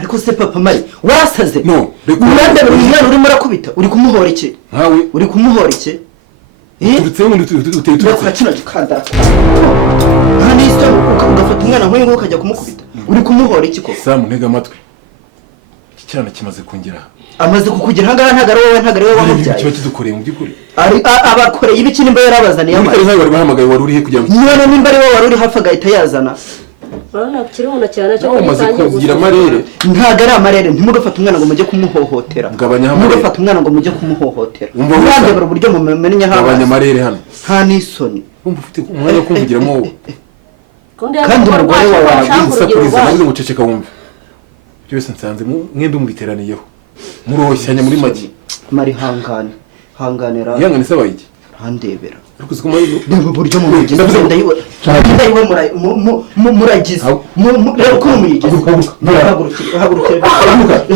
ariko se papa Mari wasaze no urande umwana urimo urakubita uri kumuhora iki nkawe uri kumuhora iki turutse mu uteye kino gikanda hani isto ugafata umwana nk'uyu ngo ukajya kumukubita uri kumuhora iki ko Sam ntega amatwi icyana kimaze kongera amaze kukugira hangara ntagara wowe wamubyaye kiba kidukoreye mu by'ukuri ari abakoreye ibiki nimba yarabazaniye amazi nkawe bari bahamagaye wari uri he kugira ngo none nimba ari wowe wari uri hafi agahita yazana urabona kiri umuntu cyane cyo umaze kugira amarere ntago ari amarere ntimugafata umwana ngo mujye kumuhohotera mugafata umwana ngo mujye kumuhohotera mwandebera uburyo mumenya habaye gabanya amarere hano nta n'isoni umva ufite umwanya wo kumvugiramo wowe kandi umugore wawe arabisakuriza nawe muceceka wumve byose nsanze mwembe mubiteraniyeho murohysanya muri make Mari hanganira yangane sabaye iki handebera ariko uziko muri ndeba buryo ndayiwe muragize rero ko muyigize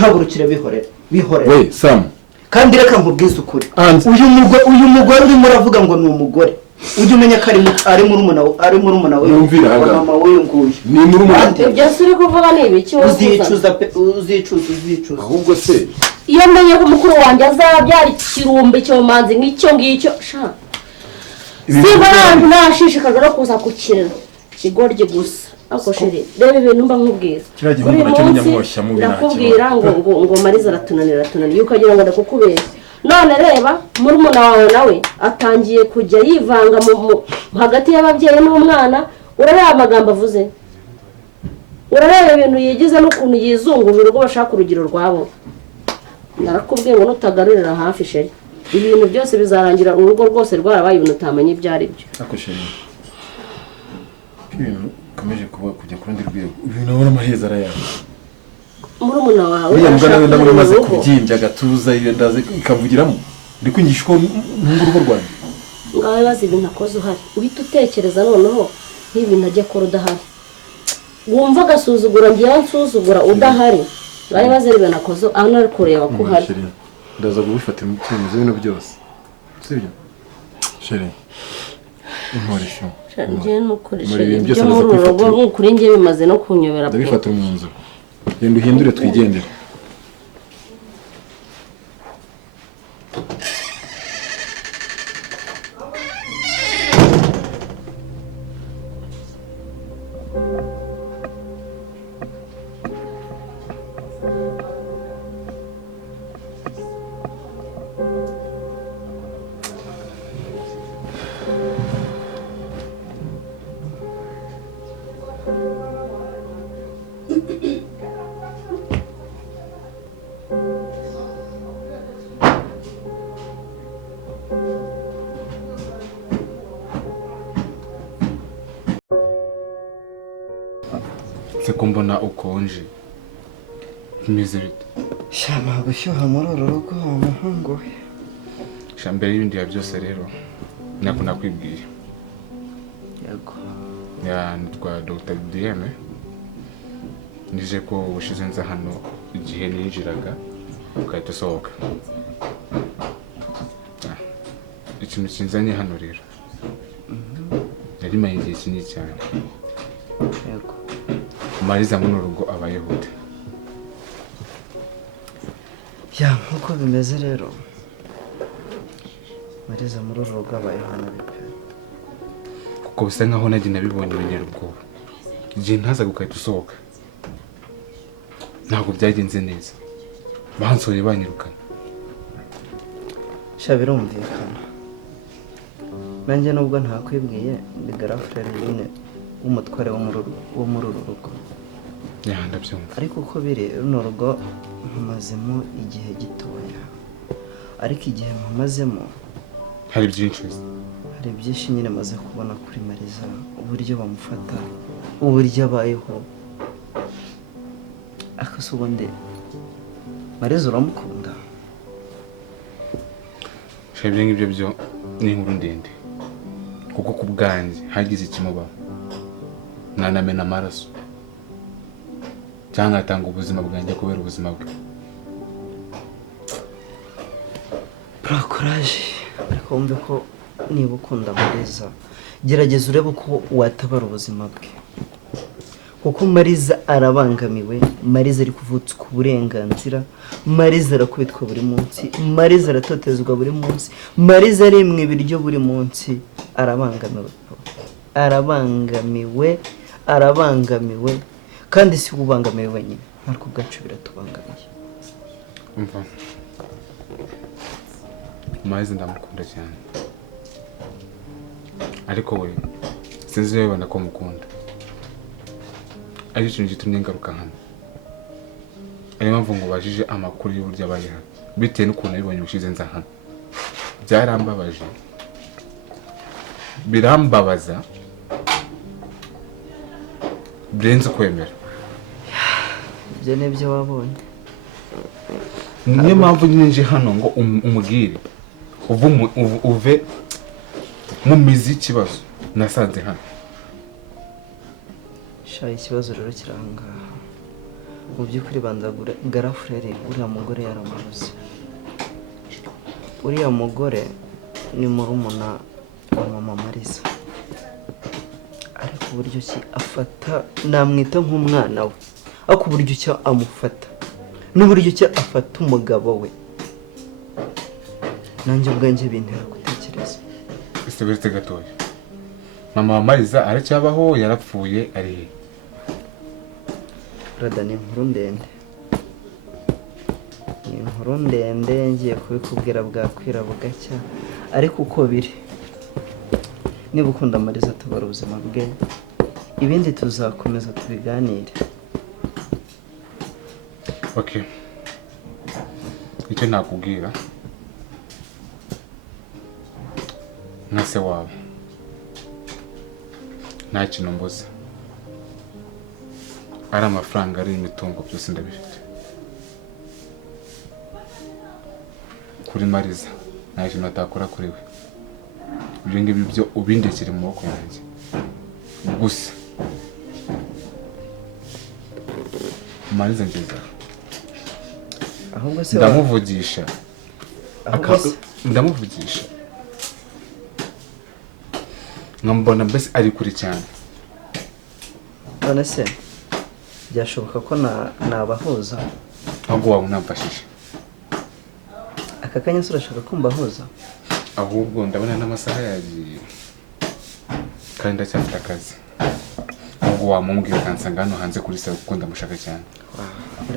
hagurukire bihorere we Sam kandi reka nkubwize ukuri uyu mugore urimo uravuga ngo ni umugore ujye umenya ko ari murumuna we mama w'uyu nguyu ni murumuna ibyo uri kuvuga ni ibiki uzicuza ahubwo se iyo menye ko mukuru wanjye azabyara ikirumbi cyomanzi nk'icyo ngicyo sha siba nashishikaje no kuza kukirera kigorye gusa akoshire reba ibintu mba nkubwiza kiragihumura cyo nyamwoshya mu bintu nakubwira ngo Maliza aratunanira ukagira ngo ndakukubera none reba murumuna wawe nawe atangiye kujya yivanga hagati y'ababyeyi n'umwana urareba amagambo avuze urareba ibintu yigize n'ukuntu yizunguje urugo bashaka urugero rwabo narakubwiye ngo nutagarurira hafi sheri ibintu byose bizarangira urugo rwose rwarabaye ibintu utamenye ibyo ari byo akoshire ibintu komeje kujya ku rundi rwego ibintu abona amaheza arayanga murumuna wawe yambwa nawe maze kubyimbya gatuza iyo ndaze ikavugiramo ndi kwingisha ko n'urugo rwanjye ngawe bazi ibintu akoze uhari uhita utekereza noneho nk'ibintu ajya kora udahari wumva agasuzugura ngiye nsuzugura udahari ngawe bazi ibintu akoze aho nari kureba ko uhari ndaza kubifatira mu cyemezo bino byose sibyo sheri inkoresho ngiye nukoresha ibyo muri uru rugo nk'ukuri ngiye bimaze no kunyobera ndabifatira umwanzuro genda uhindure twigendere seko mbona ukonje bimeze bite shama gushyuha muri uru rugo umuhungu we shambere y'ibindi ya byose rero nako nakwibwira yego nitwa Dr. Diane nije ko ushize nza hano igihe ninjiraga ukahita usohoka ikintu kinzanye hano rero yari maze igihe kinini cyane yego Maliza mu rugo abayehudi nkuko bimeze rero Maliza muri uru rugo abayehana bipe kuko bisa nkaho nagiye nabibonye bintera ubwoba igihe ntaza gukahita usohoka ntabwo byagenze neza bansohoye banyirukana sha birumvikana nanjye nubwo ntakwibwiye ndi garafurere nyine umutware wo muri uru rugo ndabyumva ariko uko biri runo rugo mpamazemo igihe gitoya ariko igihe mpamazemo hari byinshi nyine maze kubona kuri Maliza uburyo bamufata uburyo abayeho akase ubundi Maliza uramukunda shebye ngibyo byo ni inkuru ndende kuko ku bwanjye hagize ikimubaho nanamena amaraso cyangwa atanga ubuzima bwanjye kubera ubuzima bwe courage ariko wumve ko niba ukunda Maliza gerageza urebe uko watabara ubuzima bwe kuko Maliza arabangamiwe, Maliza ari kuvutswa uburenganzira, Maliza arakubitwa buri munsi, Maliza aratotezwa buri munsi, Maliza arimwe ibiryo buri munsi, arabangamiwe kandi si ubangamiwe wenyine, ariko ubwacu biratubangamiye. umva Maliza ndamukunda cyane, ariko we sinzi yabona ko mukunda, ari cyo gitumye ngaruka hano. Ari mpamvu ngo bajije amakuru y'uburyo abaye hano, bitewe n'ukuntu abibonye ushize nza hano. Byarambabaje, birambabaza birenze kwemera. Ibyo nibyo wabonye. Niyo mpamvu nyine nje hano ngo umubwire uve mu mizi y'ikibazo nasanze hano. Shaye ikibazo rero kirangaha. Mu by'ukuri bandagura garafurere uriya mugore yaramuruze. Uriya mugore ni murumuna wa mama Maliza. Ariko uburyo ki afata namwita nk'umwana we. Ariko uburyo ki amufata. N'uburyo ki afata umugabo we. Nanjye ubwanjye bintera gutekereza. Isebetse gatoya. Mama Maliza aracyabaho yarapfuye ari Rada ni inkuru ndende. Ni inkuru ndende ngiye kubikubwira bwakwira bugacya. Ariko uko biri. Niba ukunda Maliza tabara ubuzima bwe. Ibindi tuzakomeza tubiganire. Okay. Icyo nakubwira nka se wawe nta kintu mbuza, ari amafaranga ari imitungo byose ndabifite. Kuri Maliza nta kintu atakora kuri we, ibyo ngibyo byo ubindekere mu maboko yanjye gusa. Maliza ngeza ahubwo se ndamuvugisha nkambona mbese ari kuri cyane. none se byashoboka ko nabahuza? Ahubwo wawe unamfashije. Aka kanya se urashaka ko mbahuza? Ahubwo ndabona n'amasaha yagiye kandi ndacyafite akazi. Ahubwo wamubwira kansanga hano hanze kuri sawa kuko ndamushaka cyane.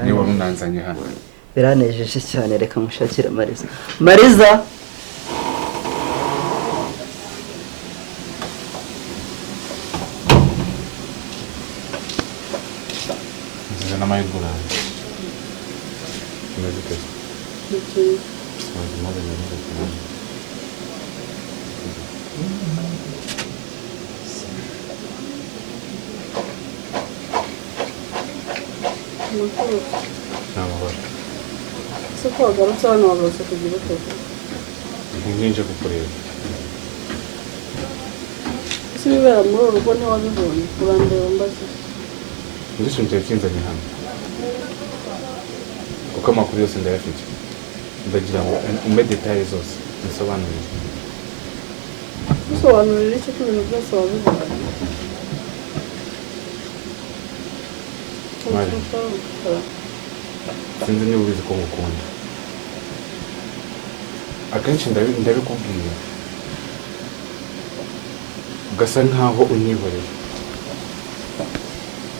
Niba runanzanye hano biranejeje cyane, reka mushakire Maliza. Maliza nziza n'amahirwe uranze umeze ute? Siko wagarutse hano wagarutse kugira ute? Nje kukureba. Ese bibera muri uru rugo ntiwabibonye urandeba mbaze? Ndetse ntekinzanye hano kuko amakuru yose ndayafite, ndagira ngo umpe detaye zose nsobanurire. Usobanurira iki ko ibintu byose wabibonye? Sinzi niba ubizi ko ngukunda. Akenshi ndabikubwira ugasa nkaho unyihoreye,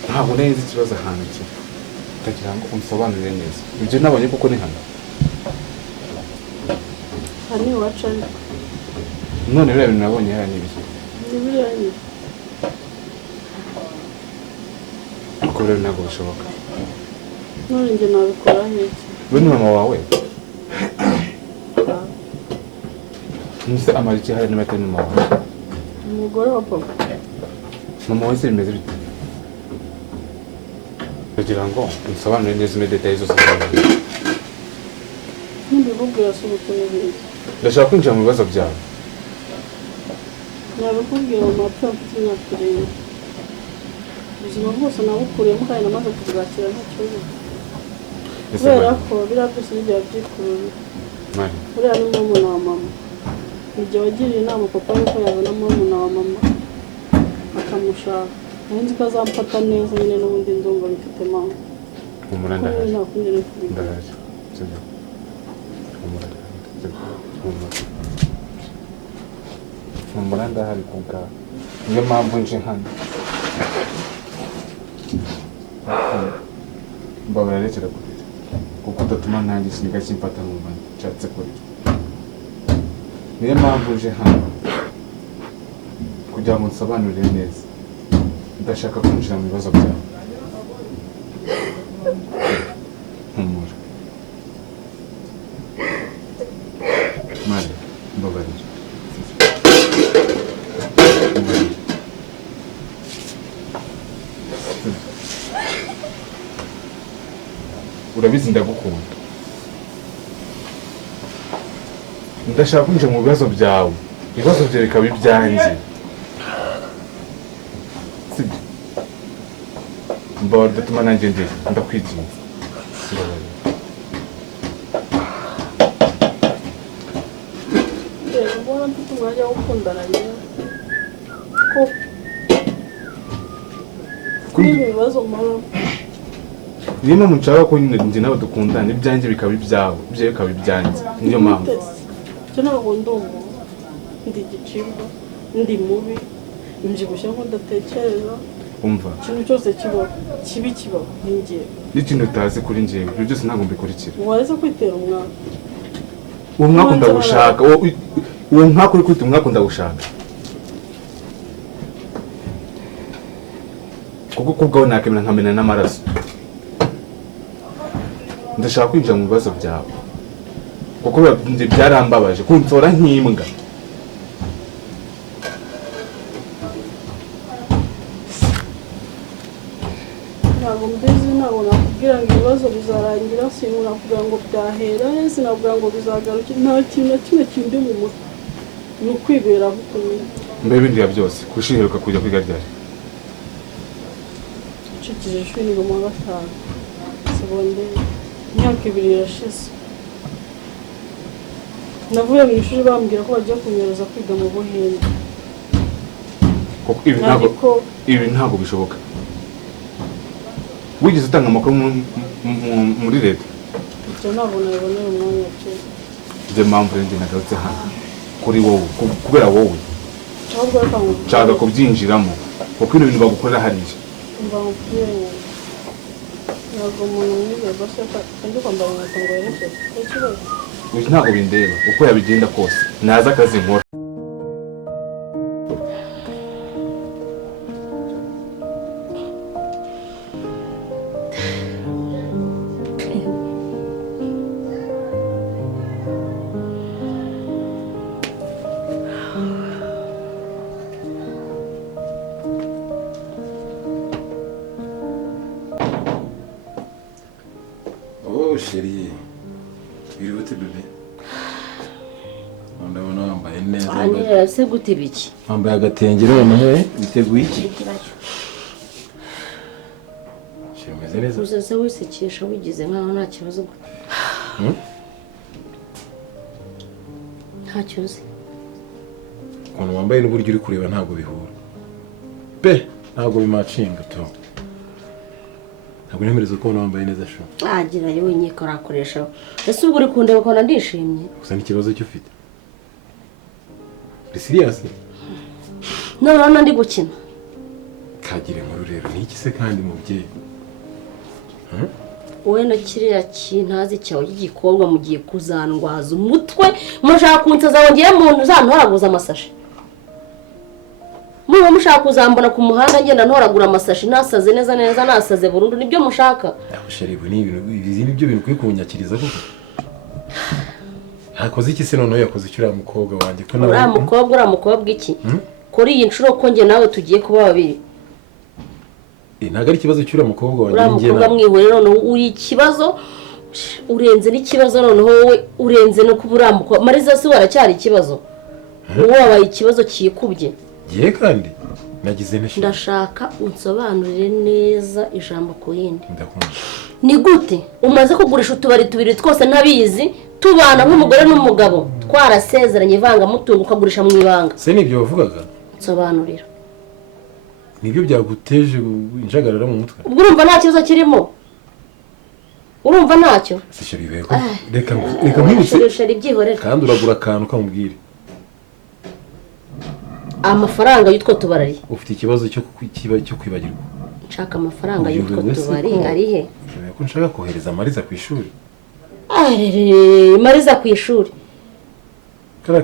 ntabwo neza ikibazo ahantu kiri, ndagira ngo unsobanurire neza. Ibyo nabonye kuko ni hano hani iwacu ariko none biriya bintu nabonye hariya ni ibiki? ni biriya nyine. Ariko rero ntabwo bishoboka. None njye nabikora heke? We ni mama wawe? Nuse amara iki hariya niba atari mama wawe? Umugore wa papa. Mama wawe se bimeze bite? Ndagira ngo unsobanurire neza imwe detaye zose zawe. Ntibikubwira se ubutumwa bwiza. Ndashaka kwinjira mu bibazo byawe. Nabikubwira mu mapfa mfite imyaka 7. Ubuzima bwose nabukuriyemo kandi namaze kubwakira nta kibazo. Kubera ko biriya byose bijya byikurura. Uriya ni murumuna wa mama. Igihe wagiriye inama papa yuko yabona murumuna wa mama akamushaka. ubundi kazamfata neza nyine n'ubundi ndumva bifite mpamvu umuranda nta kundi rero kubikora ndahaje sibyo umuranda hari kubwa niyo mpamvu nje hano mbabara rekera kurira kuko udatuma nanjye siniga kimfata numva nshatse kurira niyo mpamvu nje hano kugira ngo nsobanurire neza ndashaka kwinjira mu bibazo byawe humura mari mbabarira urabizi ndagukunda ndashaka kwinjira mu bibazo byawe ibibazo byawe bikaba ibyanjye sibyo mbabarira udatuma nanjye ndira ndakwiginze mbabarira mbona mfite umwanya wo gukundana rero ko kuri ibi bibazo mpora niyo mpamvu nshaka ko nyine njye nawe dukundana ibyanjye bikaba ibyawe ibyawe bikaba ibyanjye niyo mpamvu cyo ntabwo ndi umuntu ndi igicibwa ndi mubi mbyibushye ngo ndatekereza umva ikintu cyose kibaho kibi kibaho ni njyewe n'ikintu utazi kuri njyewe ibyo byose ntabwo mbikurikira wareze kwitera umwaka uwo mwaka ndagushaka uwo mwaka uri kwita umwaka ndagushaka kuko kubwawe nakemera nkamena n'amaraso ndashaka kwinjira mu bibazo byawe kuko byarambabaje kunsora nk'imbwa ntabwo mbizi ntabwo nakubwira ngo ibibazo bizarangira sinakubwira ngo byahera sinakubwira ngo bizagaruke nta kintu na kimwe kindi mu mutwe ni ukwibera bukomeye mbere bindira byose kushiheruka kujya kwiga ryari ncikije ishuri ni mu wa 5 segonderi imyaka 2 irashize navuye mu ishuri bambwira ko bagiye kunyohereza kwiga mu Buhinde kuko ibi ntabwo bishoboka wigeze utanga amakuru muri leta ibyo ntabwo nabibonera umwanya cyo ibyo mpamvu rero njye nagarutse hano kuri wowe kubera wowe ahubwo reka ngo nshaka kubyinjiramo kuko ibintu bintu bagukorera hariya mbabwiye ntabwo umuntu mwiza basi kandi kwambara inkweto ngo yerekere ikibazo uyu ntabwo bindeba uko yabigenda kose naza akazi nkora chérie birute bebe ndabona wambaye neza ase gute biki wambaye agatenge none biteguye iki shemeze neza uzase wisekesha wigize nkaho nta kibazo gute nta kibazo ukuntu wambaye n'uburyo uri kureba ntabwo bihura pe ntabwo bimacinga to ntabwo nemereza ko wambaye neza sho agira yewe nyiko rakoresha ese ubwo uri kundeba ko ndishimye gusa n'ikibazo cyo ufite uri serious none ndi gukina kagire nkuru rero ni iki se kandi mubyeyi wowe na kiriya kintazi cyawe cy'igikorwa mugiye kuzandwaza umutwe mushaka kunsaza wongeye muntu uzantoraguza amasashi muba mushaka kuzambona ku muhanda ngenda ntoragura amasashi nasaze neza neza nasaze burundu nibyo mushaka abasharibu ni ibintu bizindi byo bintu kwikunyakiriza kuko hakoze iki se none yakoze icyo uriya mukobwa wanjye ko nawe uriya mukobwa iki kuri iyi nshuro ko njye nawe tugiye kuba babiri ntabwo ari ikibazo cy'uriya mukobwa wanjye uriya mukobwa mwihorera noneho uri ikibazo urenze n'ikibazo noneho wowe urenze no kuba uriya mukobwa Maliza si waracyari ikibazo wowe wabaye ikibazo kikubye giye kandi nagize nishimye ndashaka unsobanurire neza ijambo ku yindi ndakunda ni gute umaze kugurisha utubari tubiri twose ntabizi tubana nk'umugore n'umugabo twarasezeranye ivanga mutungo ukagurisha mu ibanga se nibyo bavugaga nsobanurira nibyo byaguteje injagarara mu mutwe. ubwo urumva nta kibazo kirimo, urumva ntacyo. Sishari bego reka nkwibutse sheri byihorera kandi uragura akantu kamubwire. amafaranga y'utwo tubarari. Ufite ikibazo cyo kwibagirwa. Nshaka amafaranga y'utwo tubari ari he? Ko nshaka kohereza Maliza ku ishuri. Maliza ku ishuri.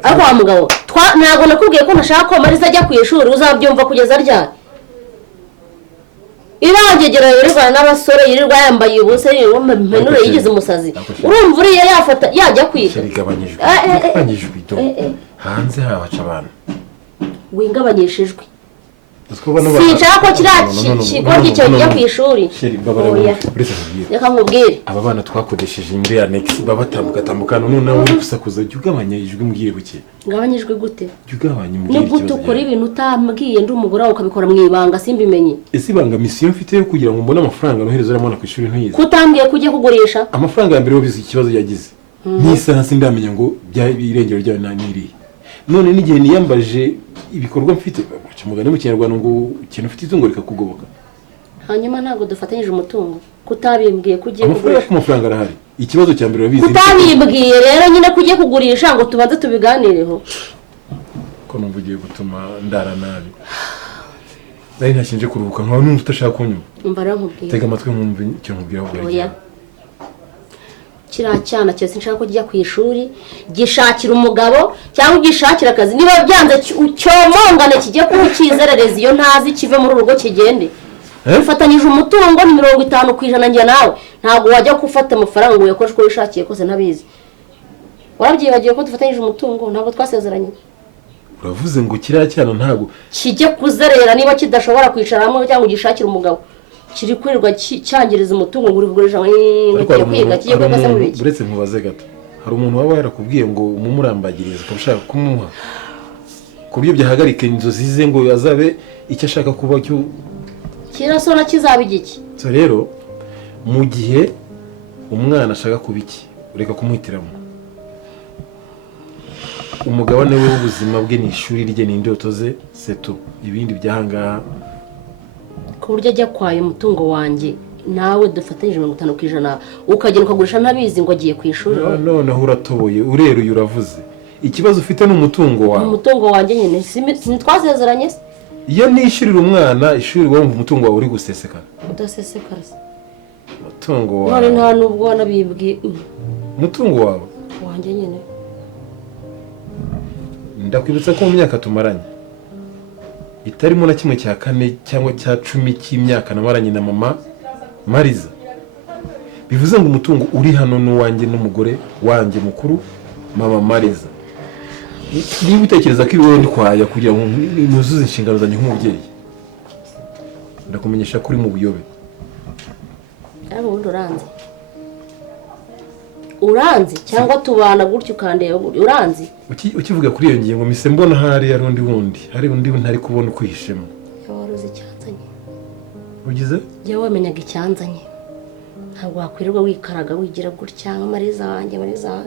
Ariko wa mugabo ntabwo nakubwiye ko ntashaka ko Maliza ajya ku ishuri, uzabyumva kugeza ryari? Irangegera yirirwa n'abasore, yirirwa yambaye ubusa, yirirwa mpenure yigize umusazi. Urumva uriya yafata yajya kwiga. Rigabanyijwe ito. Hanze habaca abantu. Wingabanyishijwe. Sinshaka ko kiriya kigo gicyo kijya ku ishuri. Reka nkubwire. Aba bana twakodesheje muri annex babatambuka none nawe uri gusakuza jya ugabanya ijwi mbwire buke. Ngabanyijwe gute? Jya ugabanya mbwire. Nubwo ukora ibintu utambwiye ndi umugore wawe ukabikora mu ibanga simbimenye. Ese ibanga misiyo mfite yo kugira ngo mbone amafaranga nohereza ramona ku ishuri ntuyize. Kutambwiye kujya kugurisha. Amafaranga ya mbere wabize ikibazo yagize. Nisa sindamenya ngo irengero ryawe niri. None n'igihe niyambaje ibikorwa mfite mugani mu Kinyarwanda ngo ikintu ufite itungo rikakugoboka. Hanyuma ntabwo dufatanyije umutungo, kutabimbwiye kugiye kugurisha. Amafaranga arahari. Ikibazo cya mbere wabizi. Kutabimbwiye rero nyine kugiye kugurisha ngo tubanze tubiganireho. Ko numva ugiye gutuma ndara nabi. Nari ntashinje kuruhuka nkaho numva utashaka kunyuma. Umva rero nkubwiye. Tega amatwi nkumva icyo nkubwira ahubwo. Oya. Kiriya cyana cyose nshaka ko kijya ku ishuri gishakira umugabo cyangwa gishakira akazi, niba byanze cyomongane kijye kukizerereza iyo ntazi kive muri urugo kigende. Ufatanyije umutungo ni 50% njye nawe, ntabwo wajya gufata amafaranga ngo yakoje uko wishakiye kose ntabizi. Warabyibagiye ko dufatanyije umutungo, ntabwo twasezeranye. Uravuze ngo kiriya cyana ntabwo kijye kuzerera niba kidashobora kwicara hamwe cyangwa gishakira umugabo. Kiri kwirirwa cyangiriza umutungo nguri kugurisha ngo kwiga kiye ko gasa muri iki. Buretse nkubaze gato. Hari umuntu waba yarakubwiye ngo umumurambagirize ukabashaka kumuha. Ku buryo byahagarika inzozi ze ngo azabe icyo ashaka kuba cyo kirasona kizaba igiki. So rero mu gihe umwana ashaka kuba iki ureka kumuhitiramo. Umugabane we w'ubuzima bwe ni ishuri rye n'indoto ze seto ibindi byahangaha ku buryo ajya kwaye umutungo wanjye nawe dufatanyije 50% ukagenda ukagurisha ntabizi ngo agiye ku ishuri. Noneho uratoboye ureruye uravuze ikibazo ufite n'umutungo wawe. Umutungo wanjye nyine twasezeranye. Iyo nishyurira umwana ishuri wumva umutungo wawe uri gusesekara. Udasesekara. Umutungo wawe. None nta nubwo wanabibwiye. Umutungo wawe wanjye nyine. Ndakwibutsa ko mu myaka tumaranye itarimo na kimwe cya 4 cyangwa cya 10 cy'imyaka namaranye na mama Maliza. Bivuze ngo umutungo uri hano n'uwanjye n'umugore wanjye mukuru mama Maliza. Niba utekereza ko ibiwe ndi kwaya kugira ngo nuzuze inshingano zanjye nk'umubyeyi, ndakumenyesha kuri mu buyobe. Abo wundi uranzi cyangwa tubana gutyo ukandeba uranzi. Ukivuga kuri iyo ngingo mise mbona hari hari undi ntari kubona kwihishemo. Aroze cyanzanye. Ugize? Je wamenyaga icyanzanye. Ntabwo wakwirirwa wikaraga wigira gutya Maliza wanjye Maliza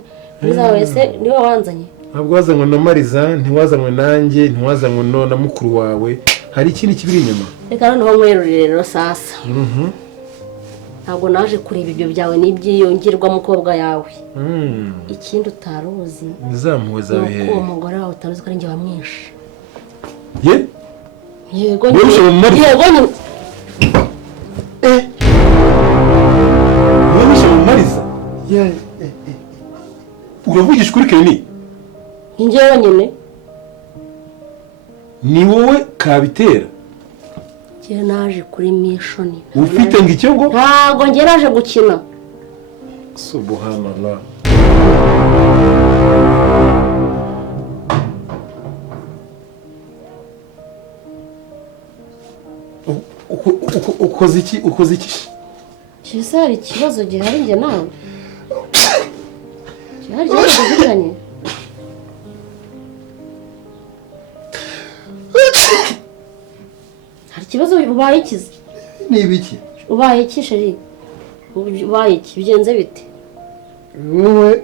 wese niwe wanzanye. Ntabwo wazanywe na Maliza, ntiwazanywe nanjye, ntiwazanywe na mukuru wawe. Hari ikindi kibiri inyuma. Reka noneho nkwerurire rero sasa. Ntabwo naje kureba ibyo byawe n'ibyiyongirwa mukobwa yawe. Ikindi utaruzi. Nizampuwe zawe he. Uwo mugore wawe utaruzi ko ari njye wamwishe. Yego nyine. Wamwishe mu Maliza? Uravugisha kuri Clenie? Njyewe nyine. Ni wowe kabitera? Njye naje kuri mission. Ufite ngo icyo ngo? Ntabwo njye naje gukina. Subhanallah. Ukoze iki? Kisa hari ikibazo gihari njye nawe. Gihari gihari. Hari ikibazo ubaye ikize. Ni ibiki? Ubaye iki sheri? Ubaye iki? Bigenze bite? Wowe